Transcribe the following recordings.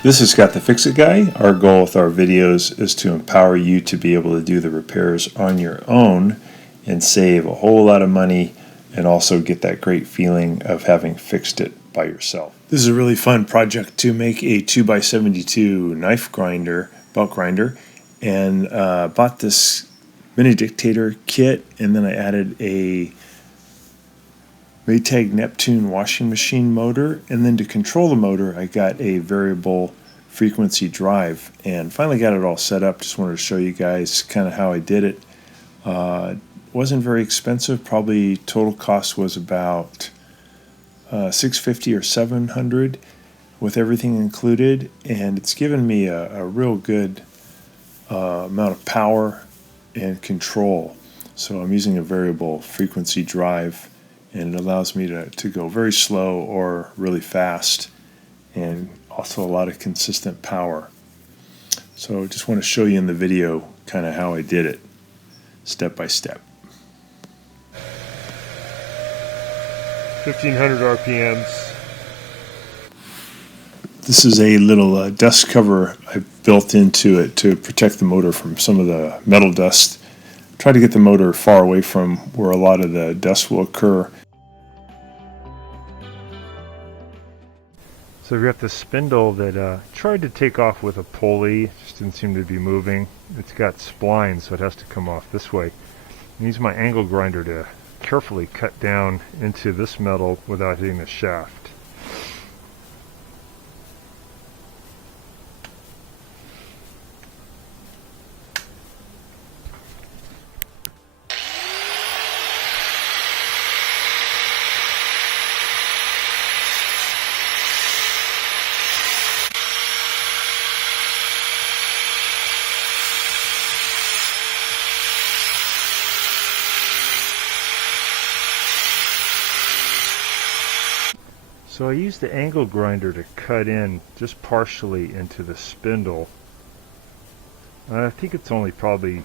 This is Scott the Fix-It Guy. Our goal with our videos is to empower you to be able to do the repairs on your own and save a whole lot of money and also get that great feeling of having fixed it by yourself. This is a really fun project to make a 2x72 knife grinder, belt grinder, and bought this mini dictator kit, and then I added a Maytag Neptune washing machine motor, and then to control the motor I got a variable frequency drive, and finally got it all set up. Just wanted to show you guys kind of how I did it. Wasn't very expensive. Probably total cost was about $650 or $700 with everything included, and it's given me a real good amount of power and control. So I'm using a variable frequency drive, and it allows me to go very slow or really fast, and also a lot of consistent power. So just want to show you in the video kind of how I did it step by step. 1500 RPMs. This is a little dust cover I built into it to protect the motor from some of the metal dust. Try to get the motor far away from where a lot of the dust will occur. So we've got the spindle that tried to take off with a pulley, just didn't seem to be moving. It's got splines, so it has to come off this way. I use my angle grinder to carefully cut down into this metal without hitting the shaft. So I used the angle grinder to cut in just partially into the spindle. I think it's only probably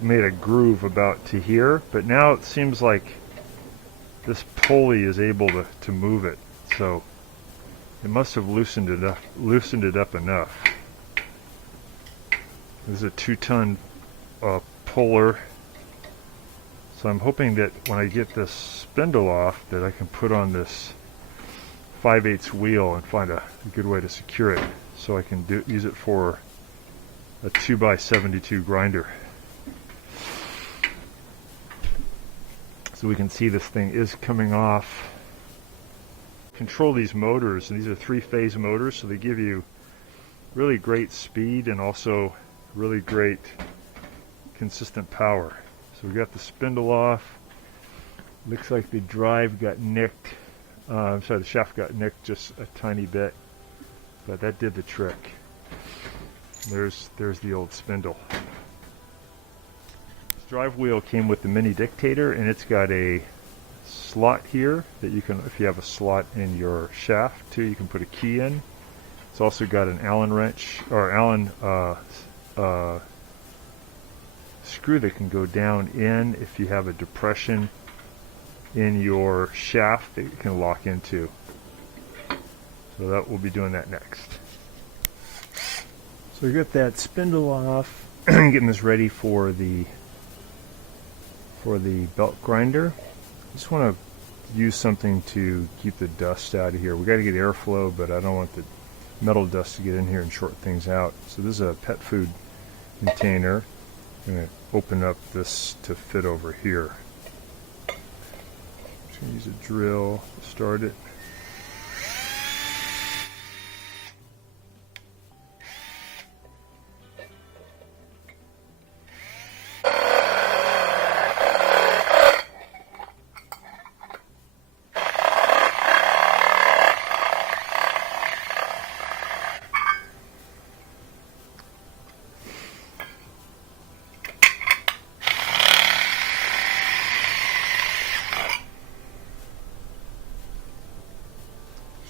made a groove about to here, but now it seems like this pulley is able to move it. So it must have loosened it up enough. This is a 2-ton puller. So I'm hoping that when I get this spindle off that I can put on this 5/8 wheel and find a good way to secure it so I can use it for a 2x72 grinder. So we can see this thing is coming off. Control these motors, and these are 3-phase motors, so they give you really great speed and also really great consistent power. So we got the spindle off. Looks like the drive got nicked. I'm sorry, the shaft got nicked just a tiny bit, but that did the trick. There's the old spindle. This drive wheel came with the mini dictator, and it's got a slot here that you can, if you have a slot in your shaft too, you can put a key in. It's also got an Allen wrench or Allen screw that can go down in if you have a depression in your shaft that you can lock into. So that we'll be doing that next. So we got that spindle off, getting this ready for the belt grinder. Just want to use something to keep the dust out of here. We got to get airflow, but I don't want the metal dust to get in here and short things out. So this is a pet food container. I'm going to open up this to fit over here. Use a drill to start it.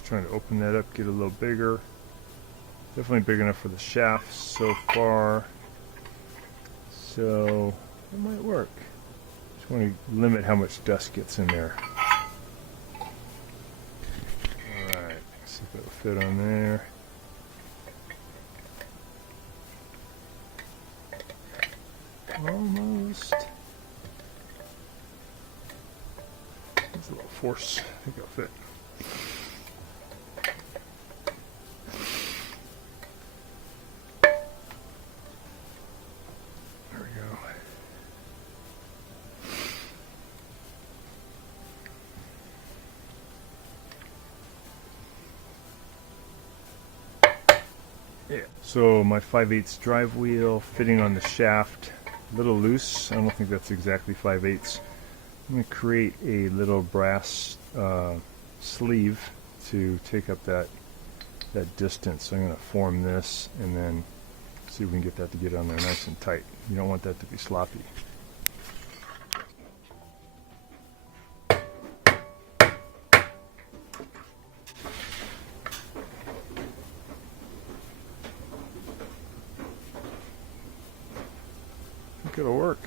Trying to open that up, get a little bigger. Definitely big enough for the shafts so far. So it might work. Just want to limit how much dust gets in there. Alright, see if it'll fit on there. force. I think it'll fit. There we go. Yeah. So my 5/8 drive wheel fitting on the shaft, a little loose. I don't think that's exactly 5/8. I'm going to create a little brass sleeve to take up that distance. So I'm going to form this and then see if we can get that to get on there nice and tight. You don't want that to be sloppy. I think it'll work.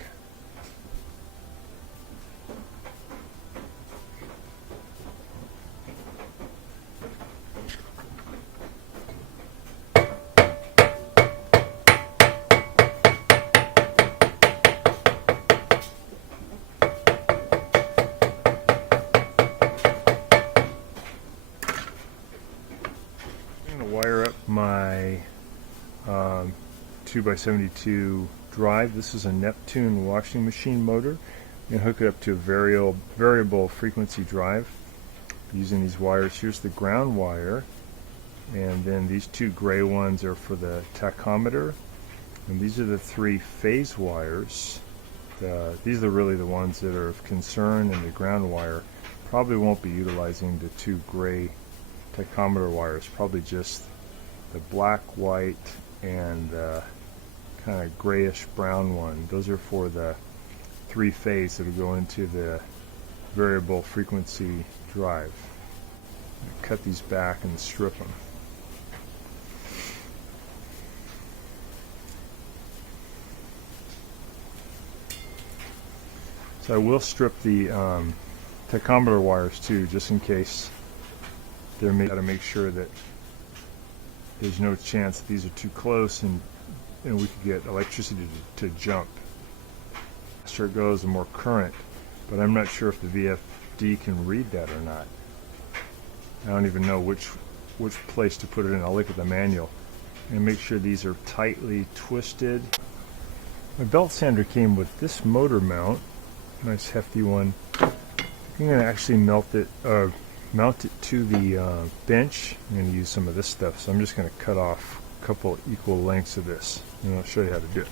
I'm going to wire up my 2x72 drive. This is a Neptune washing machine motor. I'm going to hook it up to a variable frequency drive using these wires. Here's the ground wire, and then these two gray ones are for the tachometer, and these are the 3 phase wires. These are really the ones that are of concern, and the ground wire probably won't be utilizing the 2 gray tachometer wires, probably just the black, white, and kind of grayish brown one. Those are for the 3 phase that will go into the variable frequency drive. Cut these back and strip them. So I will strip the tachometer wires too, just in case. Got to make sure that there's no chance that these are too close and we could get electricity to jump. The faster it goes, the more current, but I'm not sure if the VFD can read that or not. I don't even know which place to put it in. I'll look at the manual and make sure these are tightly twisted. My belt sander came with this motor mount, nice hefty one. I'm going to actually mount it to the bench. I'm going to use some of this stuff, so I'm just going to cut off a couple equal lengths of this, and I'll show you how to do it.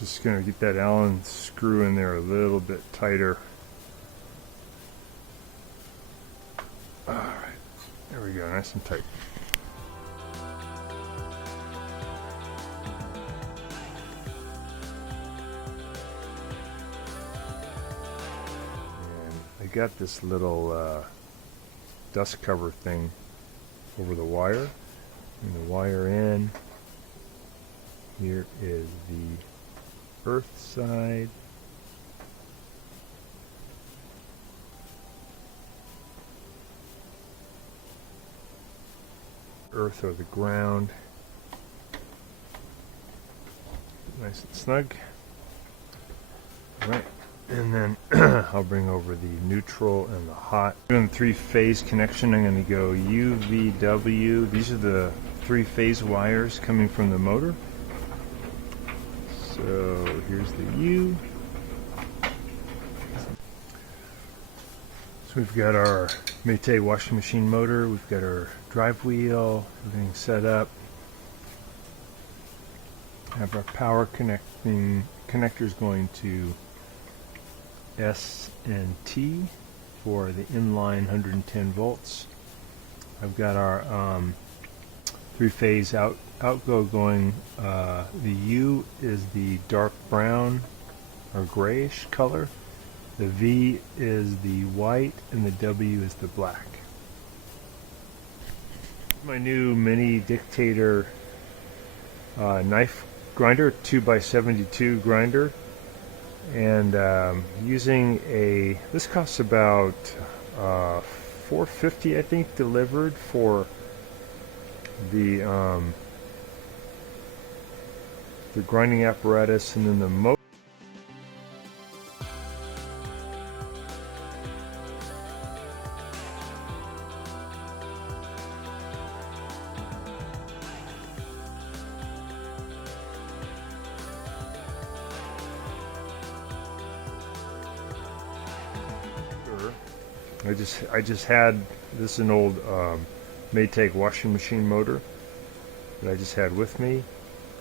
Just going to get that Allen screw in there a little bit tighter. Alright, there we go, nice and tight. I got this little dust cover thing over the wire. And the wire in. Here is the earth side. Earth or the ground. Nice and snug. All right. And then I'll bring over the neutral and the hot. Doing the 3-phase connection, I'm going to go UVW. These are the 3-phase wires coming from the motor. So here's the U. So we've got our Maytag washing machine motor. We've got our drive wheel, everything set up. Have our power connectors going to S and T for the inline 110 volts. I've got our 3-phase outgo going. The U is the dark brown or grayish color. The V is the white, and the W is the black. My new mini Dictator knife grinder, 2x72 grinder. And using this costs about $4.50, I think, delivered for the grinding apparatus, and then the motor. I just had this is an old Maytag washing machine motor that I just had with me,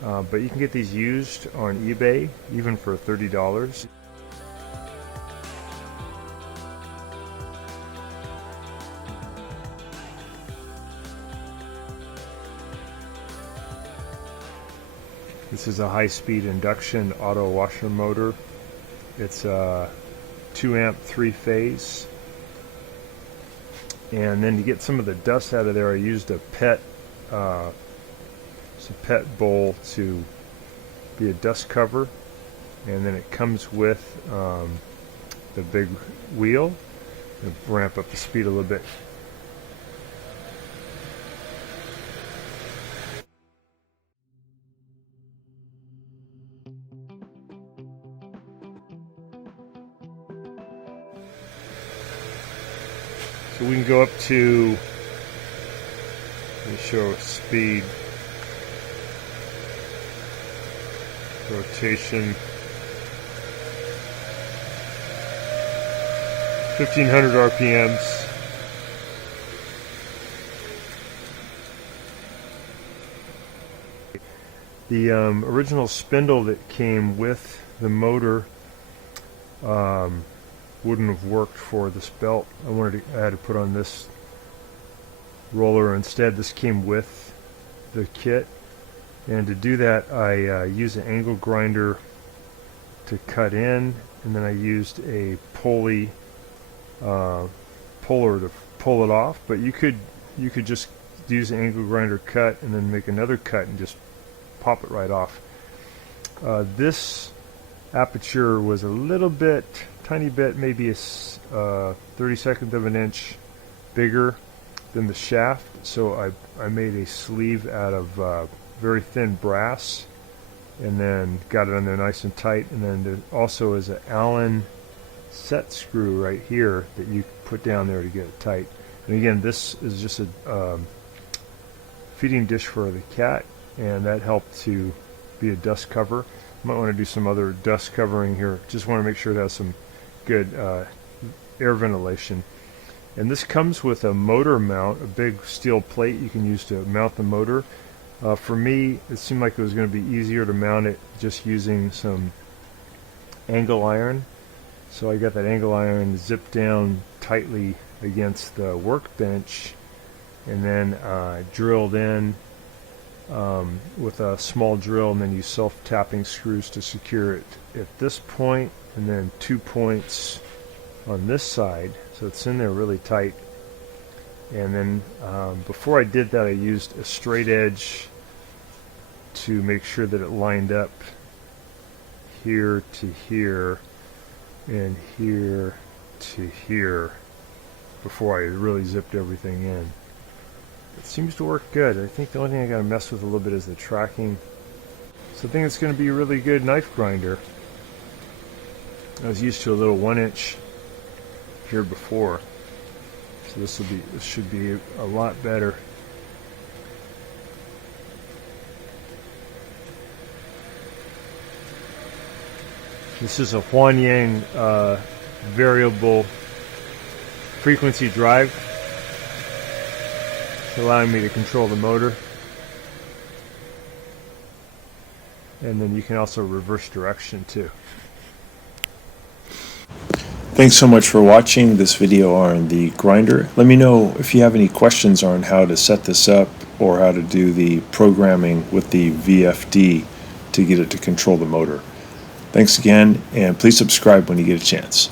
but you can get these used on eBay even for $30. This is a high-speed induction auto washer motor. It's a 2 amp 3-phase. And then to get some of the dust out of there, I used a pet bowl to be a dust cover. And then it comes with the big wheel. I'll ramp up the speed a little bit. So we can go up to, let me show speed, rotation, 1500 RPMs. The original spindle that came with the motor wouldn't have worked for this belt. I had to put on this roller instead. This came with the kit, and to do that I used an angle grinder to cut in, and then I used a puller to pull it off. But you could just use an angle grinder cut and then make another cut and just pop it right off. This aperture was a little bit, tiny bit, maybe a 32nd of an inch bigger than the shaft, so I made a sleeve out of very thin brass and then got it on there nice and tight. And then there also is an Allen set screw right here that you put down there to get it tight. And again, this is just a feeding dish for the cat, and that helped to be a dust cover. Might want to do some other dust covering here. Just want to make sure it has some good air ventilation. And this comes with a motor mount, a big steel plate you can use to mount the motor. For me, it seemed like it was going to be easier to mount it just using some angle iron. So I got that angle iron zipped down tightly against the workbench, and then drilled in with a small drill, and then use self-tapping screws to secure it at this point, and then 2 points on this side, so it's in there really tight. And then before I did that, I used a straight edge to make sure that it lined up here to here and here to here before I really zipped everything in. It seems to work good. I think the only thing I got to mess with a little bit is the tracking. So I think it's going to be a really good knife grinder. I was used to a little 1-inch here before, so this should be a lot better. This is a Huanyang variable frequency drive. It's allowing me to control the motor. And then you can also reverse direction too. Thanks so much for watching this video on the grinder. Let me know if you have any questions on how to set this up or how to do the programming with the VFD to get it to control the motor. Thanks again, and please subscribe when you get a chance.